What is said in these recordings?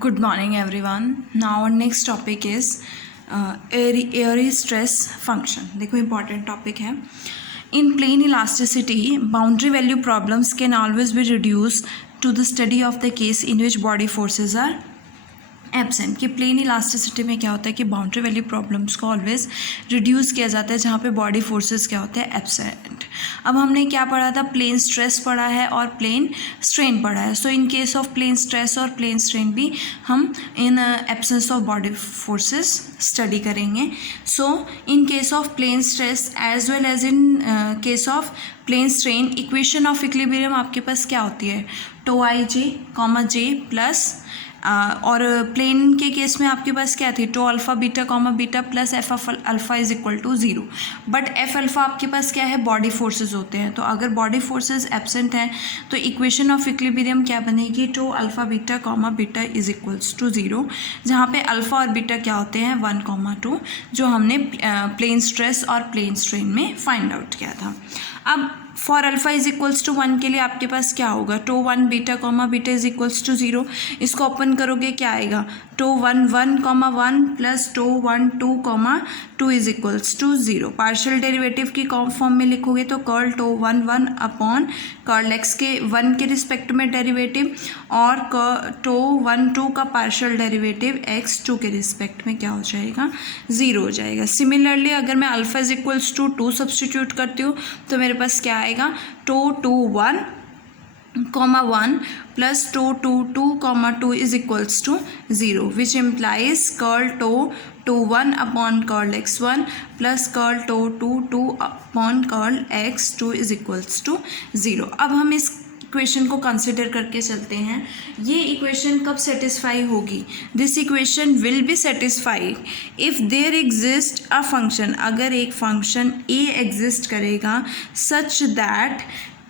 Good morning everyone. Now our next topic is Airy stress function. देखो important topic है. In plane elasticity, boundary value problems can always be reduced to the study of the case in which body forces are absent. कि plane elasticity में क्या होता है कि boundary value problems को always reduce किया जाता है जहाँ पे बॉडी फोर्सेस क्या होते हैं, एब्सेंट. अब हमने क्या पढ़ा था, प्लेन स्ट्रेस पढ़ा है और प्लेन स्ट्रेन पढ़ा है. So in case of plane stress और प्लेन स्ट्रेन भी हम in absence of body forces study करेंगे. So in case of plane stress as well as in case of plane strain, equation of equilibrium आपके पास क्या होती है, tau i j comma j plus और plane के केस में आपके पास क्या थी, tau alpha beta comma beta plus f alpha is equal to 0. But F alpha आपके पास क्या है, बॉडी फोर्सेस होते हैं. तो अगर बॉडी फोर्सेस एब्सेंट हैं तो इक्वेशन ऑफ इक्विलिब्रियम क्या बनेगी, tau alpha beta comma beta is equals to 0, जहाँ पे अल्फ़ा और बीटा क्या होते हैं, 1, 2, जो हमने प्लेन स्ट्रेस और प्लेन स्ट्रेन में फाइंड आउट किया था. अब for alpha is equals to 1 के लिए आपके पास क्या होगा, tau 1 beta comma beta is equals to 0. इसको ओपन करोगे क्या आएगा, tau 1 1 comma 1 plus tau 1 2 comma 2 is equals to 0. Partial derivative की फॉर्म में लिखोगे तो curl tau 1 1 upon curl x के 1 के रिस्पेक्ट में डेरिवेटिव और टो 1 2 का पार्शियल डेरिवेटिव x 2 के रिस्पेक्ट में क्या हो जाएगा, 0 हो जाएगा. सिमिलरली अगर मैं alpha is equals to 2 substitute करती हूँ तो मेरे पास क्या आएगा, tau 2 1 comma 1 plus tau 2 2 comma 2 is equals to 0, which implies curl tau 2 1 upon curl x1 plus curl tau 2 2 upon curl x2 is equals to 0. अब हम इस इक्वेशन को कंसिडर करके चलते हैं. ये इक्वेशन कब सेटिस्फाई होगी, this equation will be satisfied if there exist a function, अगर एक फंक्शन ए एग्जिस्ट करेगा सच दैट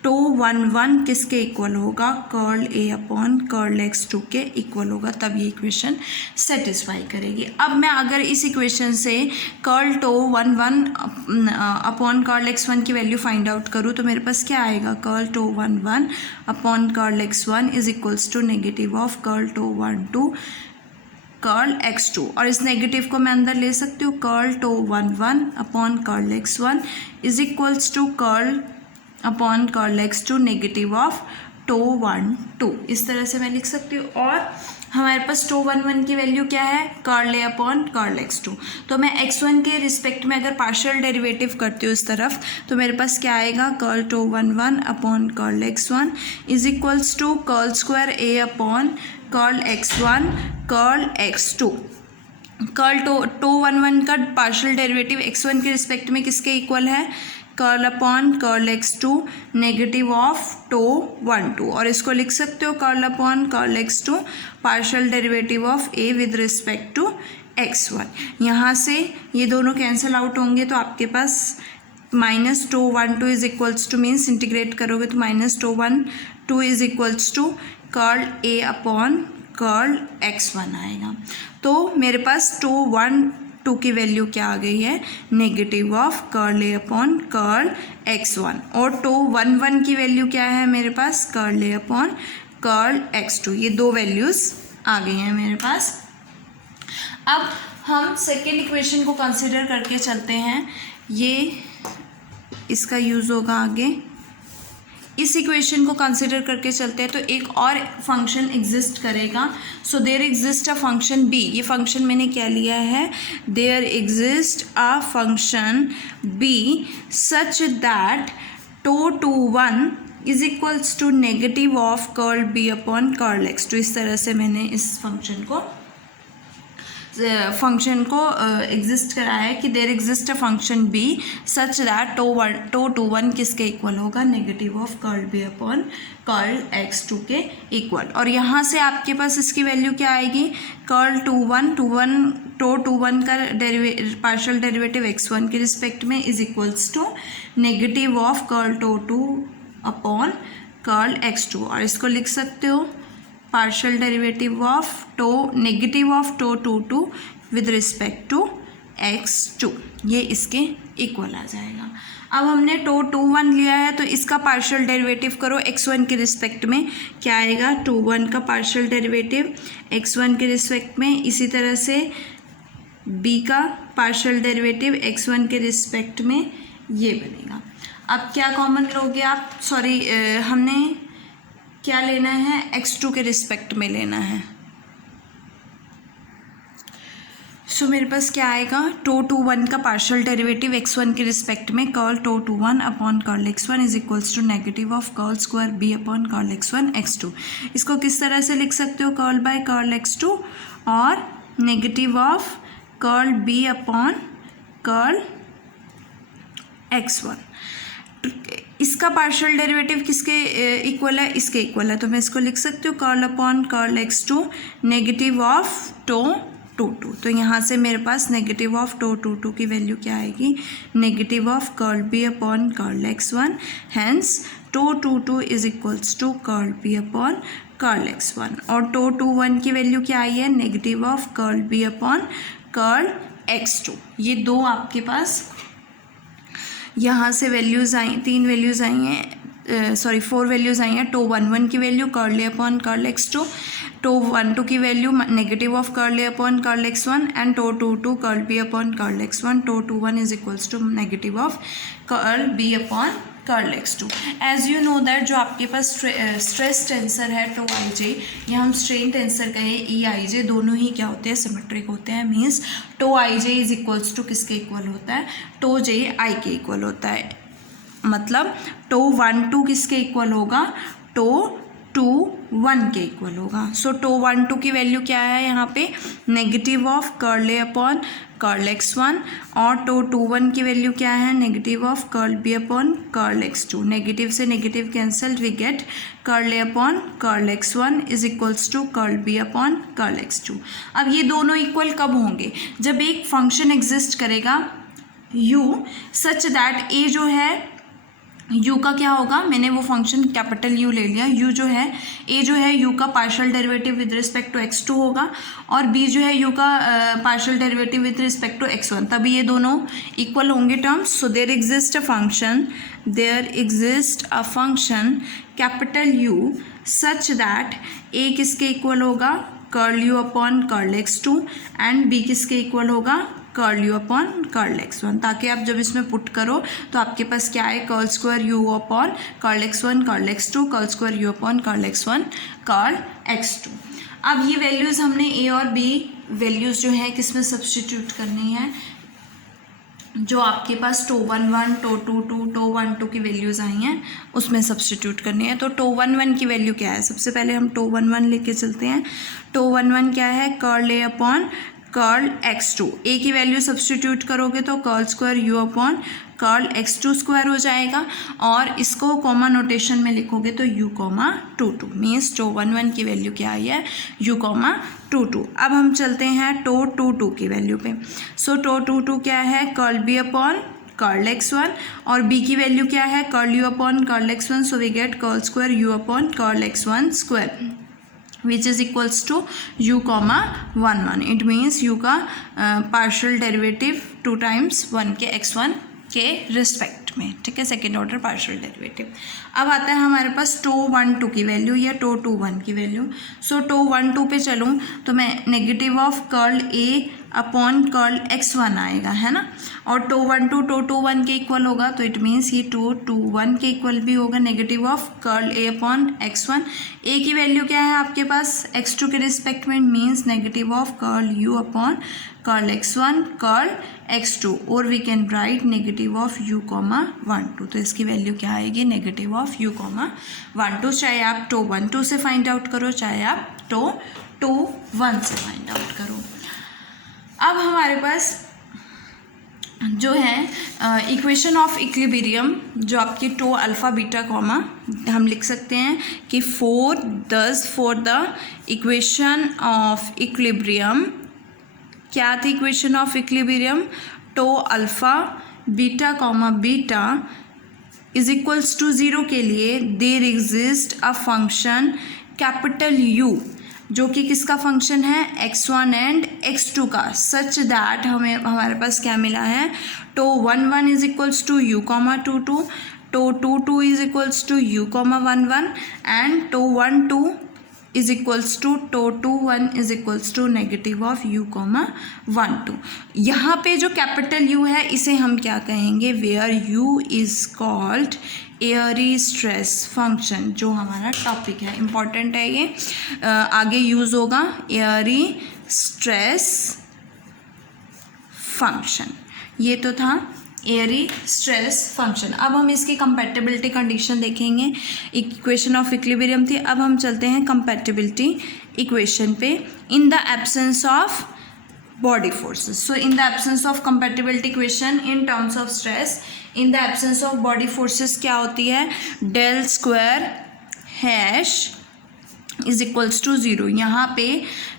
टो 1 1 किसके इक्वल होगा, curl a upon curl x2 के इक्वल होगा, तब ये इक्वेशन सेटिस्फाई करेगी. अब मैं अगर इस इक्वेशन से curl tau 1 1 upon curl x1 की वैल्यू फाइंड आउट करूँ तो मेरे पास क्या आएगा, curl tau 1 1 upon curl x1 is equals to negative of curl tau 1 2 curl x2. और इस नेगेटिव को मैं अंदर ले सकती हूँ, curl tau 1 1 upon curl x1 is equals to curl upon curl x2 negative of tau 1 2. इस तरह से मैं लिख सकती हूँ. और हमारे पास टो 1 1 की वैल्यू क्या है, curl a upon curl x2. तो मैं x1 के रिस्पेक्ट में अगर पार्शियल डेरिवेटिव करती हूँ इस तरफ तो मेरे पास क्या आएगा, curl tau 1 1 upon curl x1 is equals to curl square a upon curl x1 curl x2. Curl tau 1 1 का पार्शियल डेरिवेटिव x1 के रिस्पेक्ट में किसके इक्वल है, curl upon curl x2 negative of tau 1 2. और इसको लिख सकते हो curl upon curl x2 partial derivative of a with respect to x1. यहाँ से ये दोनों कैंसिल आउट होंगे तो आपके पास minus tau 1 2 is equals to, means integrate करोगे तो minus tau 1 2 is equals to curl a upon curl x1 आएगा. तो मेरे पास टो 1 2 की वैल्यू क्या आ गई है, negative of curl a upon curl x1. और टो 1 1 की वैल्यू क्या है मेरे पास, curl a upon curl x2. ये दो वैल्यूज़ आ गई हैं मेरे पास. अब हम सेकेंड इक्वेशन को कंसिडर करके चलते हैं. ये इसका यूज़ होगा आगे. इस इक्वेशन को कंसिडर करके चलते हैं तो एक और फंक्शन एग्जिस्ट करेगा. So there exist a function b. ये फंक्शन मैंने क्या लिया है, there exist a function b such that tau 2 1 is equals to negative of curl b upon curl x2. इस तरह से मैंने इस फंक्शन को एग्जिस्ट कराया है कि there exist a function b such that tau 2 1 किसके इक्वल होगा, negative of curl b upon curl x2 के इक्वल. और यहाँ से आपके पास इसकी वैल्यू क्या आएगी, कर्ल टो 2 1 का पार्शियल डेरिवेटिव x1 के रिस्पेक्ट में is equals to negative of curl tau 2 upon curl x2. और इसको लिख सकते हो partial derivative of tau negative of tau 2 2 with respect to x2. ये इसके इक्वल आ जाएगा। अब हमने टो 2 1 लिया है तो इसका पार्शियल डेरिवेटिव करो x1 के रिस्पेक्ट में, क्या आएगा 2 1 का पार्शियल डेरिवेटिव x1 के रिस्पेक्ट में। इसी तरह से b का पार्शियल डेरिवेटिव x1 के रिस्पेक्ट में ये बनेगा। अब क्या कॉमन लोगे आप, सॉरी हमने क्या लेना है, x2 के रिस्पेक्ट में लेना है। सो मेरे पास क्या आएगा, टो 2 1 का पार्शियल डेरिवेटिव x1 के रिस्पेक्ट में curl tau 2 1 upon curl x1 is equals to negative of curl square b upon curl x1 x2। इसको किस तरह से लिख सकते हो, कर्ल बाय कर्ल x2 और negative of curl b upon curl x1। इसका पार्शियल डेरिवेटिव किसके इक्वल है, इसके इक्वल है, तो मैं इसको लिख सकती हूँ curl upon curl x2 negative of tau 2 तो यहाँ से मेरे पास नेगेटिव ऑफ टो 2 की वैल्यू क्या आएगी, negative of curl b upon curl x1, hence tau 2 is equals to curl b upon curl x1। और टो 2 1 की वैल्यू क्या आई है, negative of curl b upon curl x2। ये दो आपके पास यहाँ से वैल्यूज़ आई, 3 वैल्यूज़ आई हैं, सॉरी 4 वैल्यूज़ आई हैं। टो 1 1 की value curl a upon curl x2, tau 1 2 की value negative of curl a upon curl x1 and tau 2 2 curl b upon curl x1। Tau 2 1 is equals to negative of curl b upon curl x2। As you know that जो आपके पास stress tensor है tau i j, या हम strain tensor कहें ई आई जे, दोनों ही क्या होते हैं, सिमेट्रिक होते हैं। Means tau i j is equals to किसके इक्वल होता है, टो जे आई के इक्वल होता है। मतलब टो 1 2 किसके इक्वल होगा, टो 2 1 के इक्वल होगा। सो टो 1 2 की वैल्यू क्या है यहाँ पे, negative of curl a upon curl x1, और टो 2 1 की वैल्यू क्या है, negative of curl b upon curl x2। Negative से negative cancelled, we get curl a upon curl x1 is equals to curl b upon curl x2। अब ये दोनों equal कब होंगे, जब एक फंक्शन एग्जिस्ट करेगा u सच दैट a जो है, u का क्या होगा, मैंने वो फंक्शन कैपिटल U ले लिया, u जो है a जो है u का partial derivative with respect to x2 होगा, और b जो है u का partial derivative with respect to x1, तभी ये दोनों इक्वल होंगे terms. So there exist a function capital U such that a किसके इक्वल होगा, curl u upon curl x2 and b किसके इक्वल होगा, curl u upon curl x1, ताकि आप जब इसमें पुट करो तो आपके पास क्या है, curl square u upon curl x1 curl x2, curl square u upon curl x1 curl x2। अब ये वैल्यूज़ हमने a और b वैल्यूज़ जो है किस में सब्स्टिट्यूट करनी है, जो आपके पास टो 1 1 टो 2 2 टो 1 2 की वैल्यूज़ आई हैं उसमें सब्स्टिट्यूट करनी है। तो टो 1 1 की वैल्यू क्या है, सबसे पहले हम टो 1 1 लेके चलते हैं। टो 1 1 क्या है, curl a upon curl x2, a की वैल्यू सब्स्टिट्यूट करोगे तो curl square u upon curl x2 square हो जाएगा, और इसको कॉमा नोटेशन में लिखोगे तो u कॉमा 2 2, मीन्स टो 1 1 की वैल्यू क्या आई है, u कॉमा 2 2। अब हम चलते हैं टो 2 2 की वैल्यू पे। सो टो 2 2 क्या है, curl b upon curl x1, और b की वैल्यू क्या है, curl u upon curl x1, so we get curl square u upon curl x1 square which is equals to u comma 1 1। it means u का partial derivative 2 times 1 के x1 के respect में, ठीक है, second order partial derivative. अब आता है हमारे पास टो 1 2 की वैल्यू या टो 2 1 की वैल्यू। सो टो 1 2 पे चलूँ तो मैं negative of curl a upon curl x1 आएगा, है ना, और टो 1 2 टो 2 1 के इक्वल होगा, तो इट मीन्स ये टो 2 1 के इक्वल भी होगा, negative of curl a upon x1। a की वैल्यू क्या है आपके पास, x2 के रिस्पेक्ट में, means negative of curl u upon curl x1 curl x2, और we can write negative of u comma 1 2, तो इसकी वैल्यू क्या आएगी, नेगेटिव ऑफ u कॉमा 1 2। चाहे आप टो 1 2 से फाइंड आउट करो, चाहे आप टो 2 1 से फाइंड आउट करो। अब हमारे पास जो है इक्वेशन ऑफ इक्विलिब्रियम, जो आपकी टो अल्फ़ा बीटा कॉमा, हम लिख सकते हैं कि for the equation of equilibrium, क्या थी equation of equilibrium, tau alpha beta comma beta is equals to 0 के लिए there exist a function capital U जो कि किसका फंक्शन है, x1 एंड x2 का, सच दैट हमारे पास क्या मिला है, tau 1 is equals to u comma 2 tau 2 is equals to u comma 1 and tau 1 is equals to tau 2 is equals to negative of u comma 1 यहाँ पे जो capital U है इसे हम क्या कहेंगे, where u is called Airy stress function, जो हमारा टॉपिक है, इम्पॉर्टेंट है ये, आगे यूज़ होगा, एयरी स्ट्रेस फंक्शन। ये तो था एयरी स्ट्रेस फंक्शन। अब हम इसकी कंपैटिबिलिटी कंडीशन देखेंगे। इक्वेशन ऑफ इक्विलिब्रियम थी, अब हम चलते हैं कंपैटिबिलिटी इक्वेशन पे। In the absence of body forces, so in the absence of compatibility equation in terms of stress, in the absence of body forces क्या होती है, del square hash is equals to 0। यहाँ पे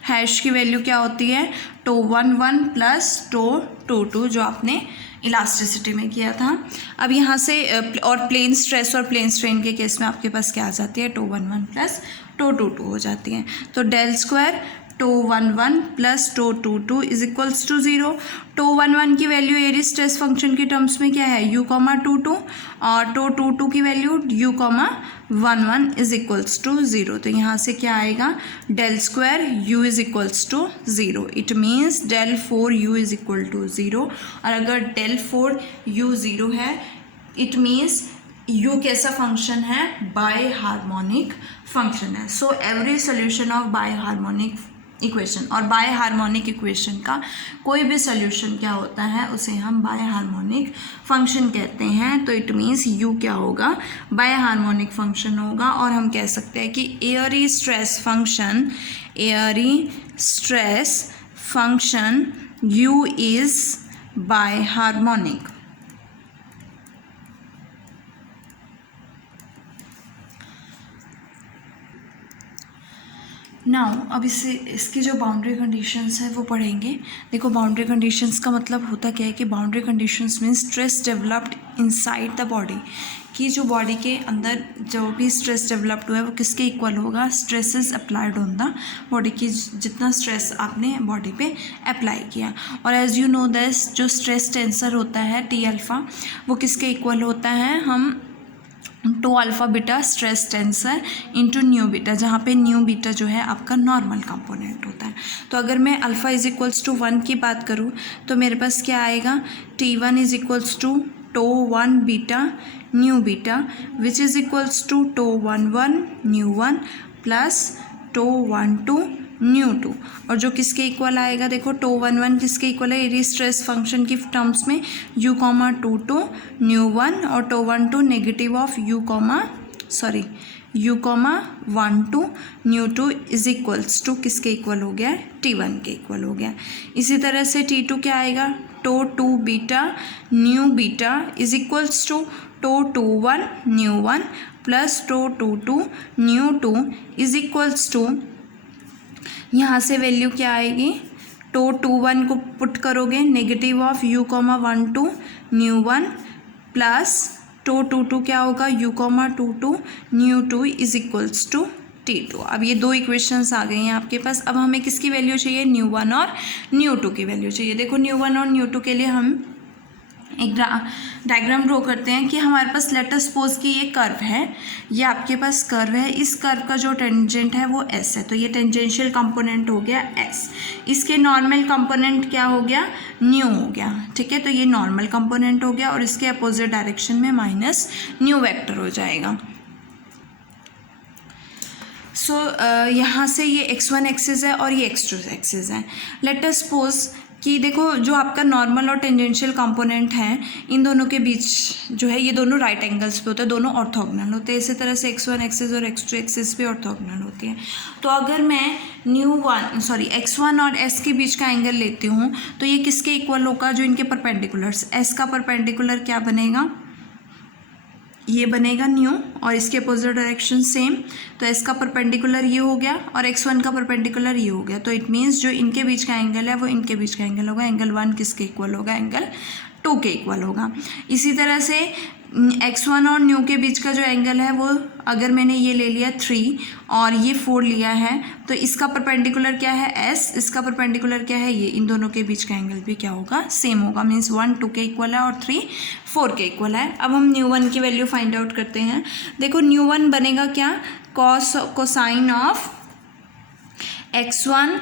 hash की value क्या होती है, tau 1 plus तो 2 जो आपने इलास्टिसिटी में किया था। अब यहाँ से और प्लेन स्ट्रेस और प्लेन स्ट्रेन के केस में आपके पास क्या आ जाती है, तो 1 प्लस तो 2 हो जाती है। तो डेल स्क्वायर तो 1 प्लस तो 2 इज इक्वल्स टू 0। तो 1 की वैल्यू एयरी स्ट्रेस फंक्शन की टर्म्स में क्या है, u कॉमा 2 और तो 2 की value u comma 1 is equals to 0। तो यहाँ से क्या आएगा, del square u is equals to 0। It means del 4u is equal to 0। और अगर डेल 4u 0 है, इट मीन्स u कैसा फंक्शन है, बाय हार्मोनिक फंक्शन है। So every solution of biharmonic equation, और बाय हार्मोनिक इक्वेशन का कोई भी सोल्यूशन क्या होता है, उसे हम बाय हार्मोनिक फंक्शन कहते हैं। तो इट मीन्स u क्या होगा, बाय हार्मोनिक फंक्शन होगा। और हम कह सकते हैं कि Airy stress function u is by harmonic. Now अब इसकी जो बाउंड्री कंडीशंस है वो पढ़ेंगे। देखो बाउंड्री कंडीशंस का मतलब होता क्या है कि boundary conditions means stress developed inside the body, कि जो बॉडी के अंदर जो भी स्ट्रेस डेवलप्ड हुआ है वो किसके इक्वल होगा, stress is applied on the body, की जितना स्ट्रेस आपने बॉडी पे अप्लाई किया। और एज यू नो दिस, जो स्ट्रेस टेंसर होता है टी अल्फ़ा, वो किसके इक्वल होता है, हम tau alpha beta stress tensor into nu beta, जहाँ पे न्यू बीटा जो है आपका नॉर्मल कंपोनेंट होता है। तो अगर मैं अल्फ़ा इज इक्वल्स टू 1 की बात करूँ तो मेरे पास क्या आएगा, T1 is equals to tau 1 beta nu beta which is equals to tau 1 nu 1 plus tau 1 nu 2। और जो किसके इक्वल आएगा, देखो टो 1 किसके इक्वल है, एरी स्ट्रेस फंक्शन की टर्म्स में u कॉमा 2 न्यू 1 और tau 1 negative of u comma 1 nu 2 is equals to किसके इक्वल हो गया, T1 के इक्वल हो गया। इसी तरह से T2 क्या आएगा, tau 2 beta nu beta is equals to tau 1 nu 1 plus tau 2 nu 2 is equals to, यहाँ से वैल्यू क्या आएगी, टो 1 को पुट करोगे negative of u comma 1 nu 1 plus tau 2 क्या होगा, u comma 2 nu 2 is equals to T2। अब ये दो इक्वेशंस आ गई हैं आपके पास। अब हमें किसकी वैल्यू चाहिए, न्यू 1 और न्यू 2 की वैल्यू चाहिए। देखो न्यू 1 और न्यू 2 के लिए हम एक डायग्राम ड्रॉ करते हैं कि हमारे पास लेट अस सपोज कि ये कर्व है, ये आपके पास कर्व है, इस कर्व का जो टेंजेंट है वो s है, तो ये टेंजेंशियल कंपोनेंट हो गया s। इसके नॉर्मल कंपोनेंट क्या हो गया, न्यू हो गया, ठीक है। तो ये नॉर्मल कंपोनेंट हो गया और इसके अपोजिट डायरेक्शन में माइनस न्यू वेक्टर हो जाएगा। सो यहाँ से ये x1 एक्सिस है और ये x2 एक्सिस है। लेट अस सपोज कि देखो जो आपका नॉर्मल और टेंजेंशियल कंपोनेंट है, इन दोनों के बीच जो है ये दोनों राइट एंगल्स पे होते हैं, दोनों ऑर्थोगोनल होते हैं। इसी तरह से x1 एक्सिस और x2 एक्सिस पे ऑर्थोगोनल होती है। तो अगर मैं x1 और s के बीच का एंगल लेती हूँ तो ये किसके इक्वल होगा, जो इनके परपेंडिकुलर्स, s का परपेंडिकुलर क्या बनेगा, ये बनेगा न्यू और इसके अपोजिट डायरेक्शन सेम। तो s का परपेंडिकुलर ये हो गया और x1 का परपेंडिकुलर ये हो गया। तो इट मीन्स जो इनके बीच का एंगल है वो इनके बीच का एंगल होगा। एंगल 1 किसके इक्वल होगा, एंगल 2 के इक्वल होगा। इसी तरह से x1 और न्यू के बीच का जो एंगल है वो अगर मैंने ये ले लिया 3 और ये 4 लिया है तो इसका परपेंडिकुलर क्या है s, इसका परपेंडिकुलर क्या है ये, इन दोनों के बीच का एंगल भी क्या होगा, सेम होगा। मीन्स 1 2 के इक्वल है और 3 4 के इक्वल है। अब हम न्यू वन की वैल्यू फाइंड आउट करते हैं। देखो न्यू वन बनेगा क्या, cosine of x1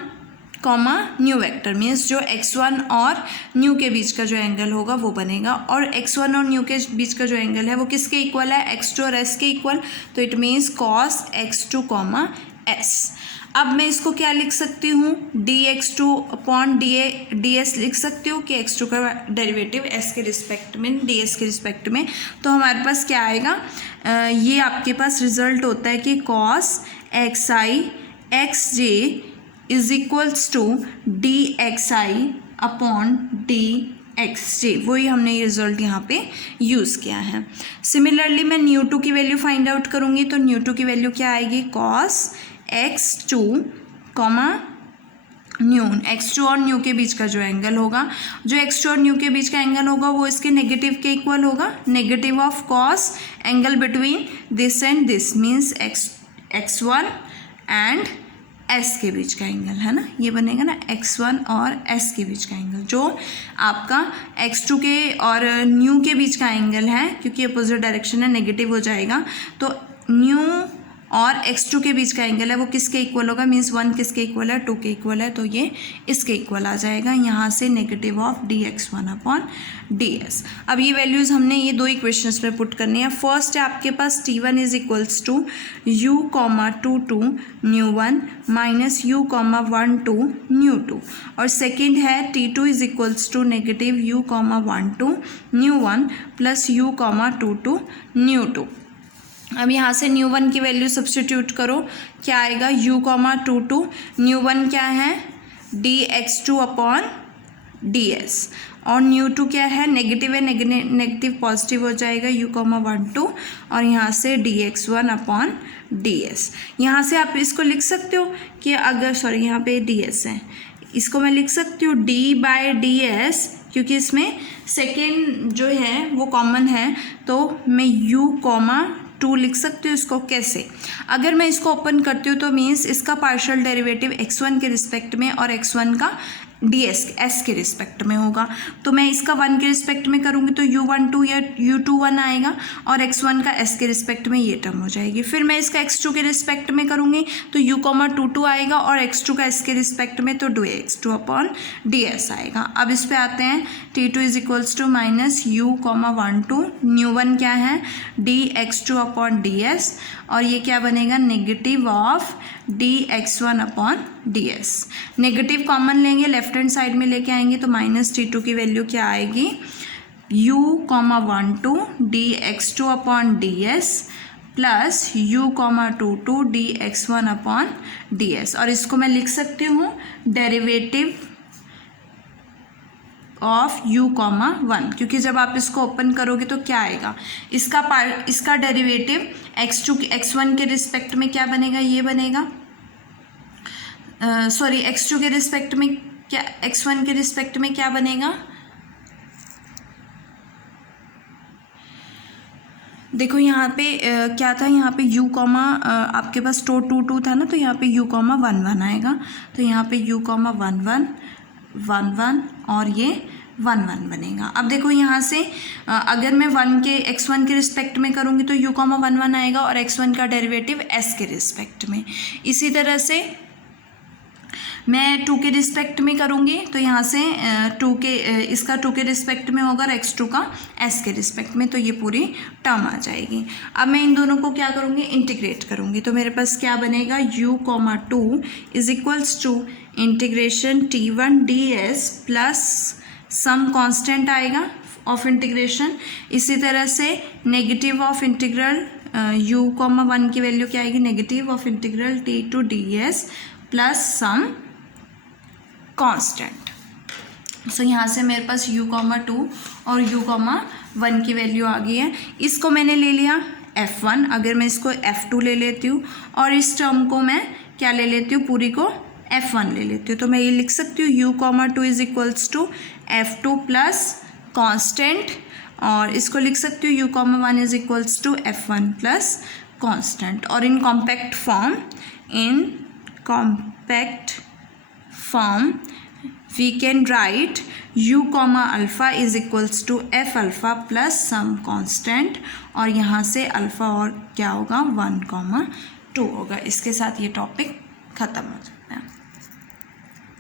comma new vector, means जो x1 और न्यू के बीच का जो एंगल होगा वो बनेगा। और x1 और न्यू के बीच का जो एंगल है वो किसके इक्वल है, x2 और s के इक्वल, तो it means cos x2 comma s। अब मैं इसको क्या लिख सकती हूँ, dx2 अपॉन ds लिख सकती हूँ कि x2 का डेरिवेटिव s के रिस्पेक्ट में, ds के रिस्पेक्ट में। तो हमारे पास क्या आएगा, ये आपके पास रिजल्ट होता है कि cos xi xj is equals to d x i upon d x j, वही हमने ये रिजल्ट यहाँ पे यूज़ किया है। सिमिलरली मैं न्यू टू की वैल्यू फाइंड आउट करूँगी तो न्यू टू की वैल्यू क्या आएगी, cos x2 comma new, x2 और न्यू के बीच का जो एंगल होगा, जो x2 और न्यू के बीच का एंगल होगा वो इसके नेगेटिव के इक्वल होगा, negative of cos angle between this and this, means x1 and s के बीच का एंगल है ना, ये बनेगा ना x1 और s के बीच का एंगल, जो आपका x2 के और न्यू के बीच का एंगल है, क्योंकि अपोजिट डायरेक्शन है नेगेटिव हो जाएगा। तो न्यू और x2 के बीच का एंगल है वो किसके इक्वल होगा, मीन्स 1 किसके इक्वल है, 2 के इक्वल है, तो ये इसके इक्वल आ जाएगा। यहाँ से negative of dx1 upon ds। अब ये वैल्यूज़ हमने ये दो इक्वेशंस में पुट करनी है। फर्स्ट है आपके पास t1 is equals to u comma 2 two nu one minus u comma 1 two nu two, और सेकेंड है t2 is equals to negative u comma 1 two nu one plus u comma 2 two nu two. अब यहाँ से nu one की value substitute करो, क्या आएगा, u comma 2 two nu one क्या है dx2 अपॉन ds, और न्यू टू क्या है, नेगेटिव है, नेगेटिव पॉजिटिव हो जाएगा u कॉमा 1 टू, और यहाँ से dx1 अपॉन ds। यहाँ से आप इसको लिख सकते हो कि अगर सॉरी यहाँ पे ds है, इसको मैं लिख सकती हूँ d बाय ds, क्योंकि इसमें सेकेंड जो है वो कॉमन है, तो मैं u कॉमा 2 लिख सकती हूँ। इसको कैसे, अगर मैं इसको ओपन करती हूँ तो मीन्स इसका पार्शियल डेरिवेटिव x1 के रिस्पेक्ट में और x1 का ds s के रिस्पेक्ट में होगा। तो मैं इसका 1 के रिस्पेक्ट में करूँगी तो u12 या u21 आएगा, और x1 का s के रिस्पेक्ट में ये टर्म हो जाएगी। फिर मैं इसका x2 के रिस्पेक्ट में करूँगी तो u कॉमा 2 आएगा, और x2 का s के रिस्पेक्ट में तो dx2 अपॉन ds आएगा। अब इस पे आते हैं, t2 is equals to minus u comma 1 two nu one क्या है dx2 अपॉन ds, और ये क्या बनेगा, negative of dx1 upon ds। Negative common लेंगे, लेफ्ट हैंड साइड में लेके आएंगे तो माइनस t2 की वैल्यू क्या आएगी, u comma 1 two dx2 upon ds plus u comma 2 two dx1 upon ds, और इसको मैं लिख सकती हूँ डेरिवेटिव ऑफ u कॉमा 1, क्योंकि जब आप इसको ओपन करोगे तो क्या आएगा, इसका डेरिवेटिव x1 के रिस्पेक्ट में क्या बनेगा, ये बनेगा, सॉरी x2 के रिस्पेक्ट में क्या, x1 के रिस्पेक्ट में क्या बनेगा, देखो यहाँ पे क्या था, यहाँ पे u कॉमा आपके पास 2 था ना, तो यहाँ पे u कॉमा 1 आएगा, तो यहाँ पे u कॉमा 1 और ये 1 बनेगा। अब देखो यहाँ से अगर मैं x1 के रिस्पेक्ट में करूँगी तो u कॉमा 1 आएगा, और x1 का डेरिवेटिव s के रिस्पेक्ट में। इसी तरह से मैं 2 के रिस्पेक्ट में करूँगी तो यहाँ से इसका 2 के रिस्पेक्ट में होगा, और x2 का s के रिस्पेक्ट में, तो ये पूरी टर्म आ जाएगी। अब मैं इन दोनों को क्या करूँगी, इंटीग्रेट करूँगी, तो मेरे पास क्या बनेगा, u comma 2 is equals to integration t1 ds plus some constant आएगा ऑफ इंटीग्रेशन। इसी तरह से negative of integral u comma 1 की वैल्यू क्या आएगी, negative of integral t2 ds plus some constant. So यहाँ से मेरे पास u कॉमा 2 और u कॉमा 1 की वैल्यू आ गई है। इसको मैंने ले लिया f1, अगर मैं इसको f2 ले लेती हूँ और इस टर्म को मैं क्या ले लेती हूँ, पूरी को f1 ले लेती हूँ, तो मैं ये लिख सकती हूँ u comma 2 is equals to f2 plus constant, और इसको लिख सकती हूँ u,1 is equals to f1 plus constant. और in compact form we can write u comma alpha is equals to f alpha plus some constant, और यहाँ से alpha और क्या होगा 1, 2 होगा। इसके साथ ये टॉपिक ख़त्म हो जाए।